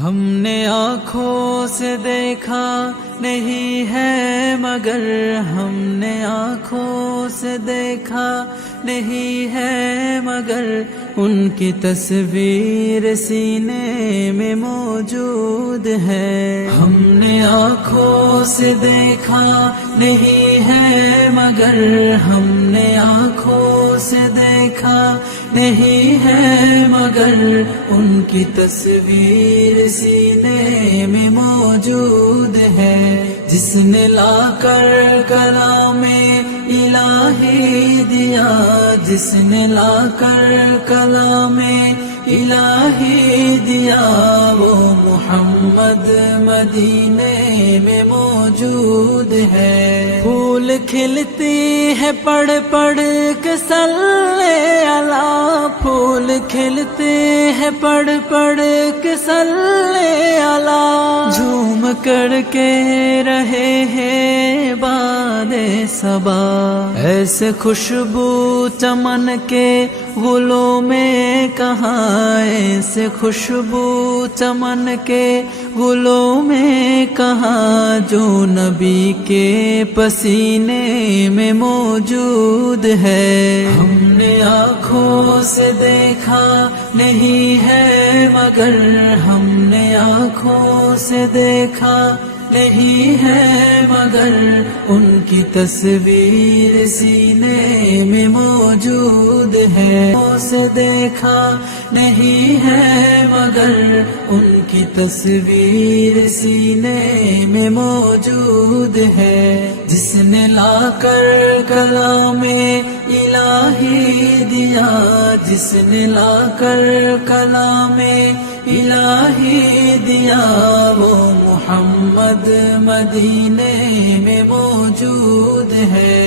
ہم نے آنکھوں سے دیکھا نہیں ہے مگر ہم نے آنکھوں سے دیکھا نہیں ہے مگر ان کی تصویر سینے میں موجود ہے. ہم نے آنکھوں سے دیکھا نہیں ہے مگر ہم نے آنکھوں سے دیکھا نہیں ہے مگر ان کی تصویر سینے میں موجود ہے. جس نے لا کر کلام الہی دیا، جس نے لا کر کلام الہی دیا، وہ محمد مدینے میں موجود ہے. پھول کھلتی ہے پڑھ پڑھ کے صلی اللہ، پھول کھلتے ہیں پڑھ پڑھ کے صلی اللہ، جھوم کر کے رہے ہیں باد صبا. ایسے خوشبو چمن کے گلوں میں کہاں، ایسے خوشبو چمن کے گلوں میں کہاں، جو نبی کے پسینے میں موجود ہے. ہم نے آنکھوں سے دیکھا نہیں ہے مگر ہم نے آنکھوں سے دیکھا نہیں ہے مگر ان کی تصویر سینے میں موجود ہے. سے دیکھا نہیں ہے مگر ان کی تصویر سینے میں موجود ہے. جس نے لا کر کلام الہی دیا، جس نے لا کر کلام الہی دیا، وہ محمد مدینے میں موجود ہے.